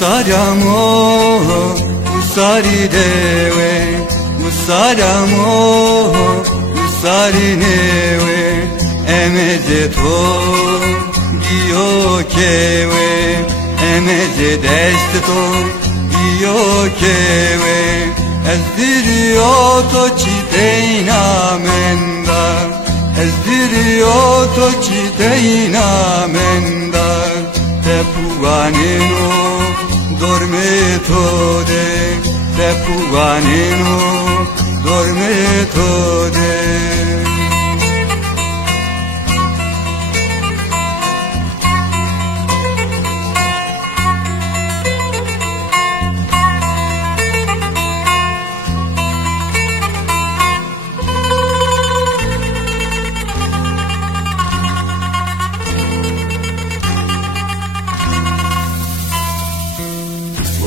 Musaramo, musaridewe, musaramo, musarinewe, emezeto, diyokewe, emezedesto, diyokewe, ezdiriyoto çiteyna menda, ezdiriyoto çiteyna menda, tepuaneno, dormetode, tepuaneno, dormetode.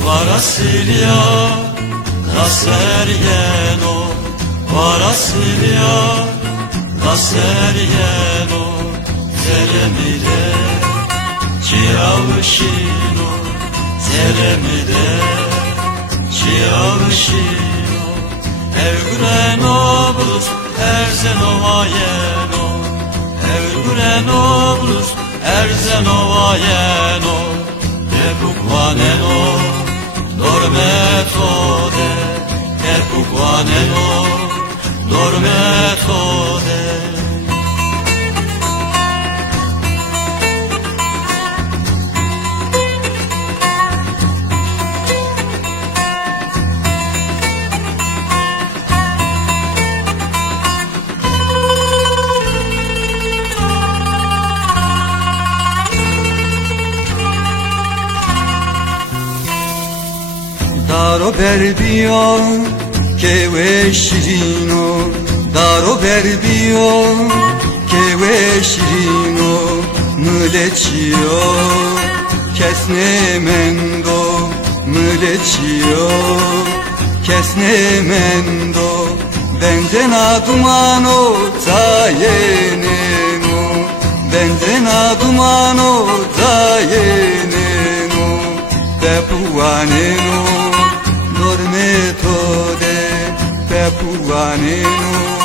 Varasilia, Naserieno, Varasilia, Naserieno, Zelemide, Ciavşino, Zelemide, Ciavşino, Evgurenoblus, Erzenovayeno, Evgurenoblus, Erzenovayeno, Debukvaneno, dormetode, tepuaneno, dormetode. Daro berbio, che vescino, daro berbio, che vescino, mlecio, kesne mendo, mlecio, kesne mendo, benzena dumano, zayeneno, benzena dumano, zayeneno, tepuaneno, dormetode, tepuaneno.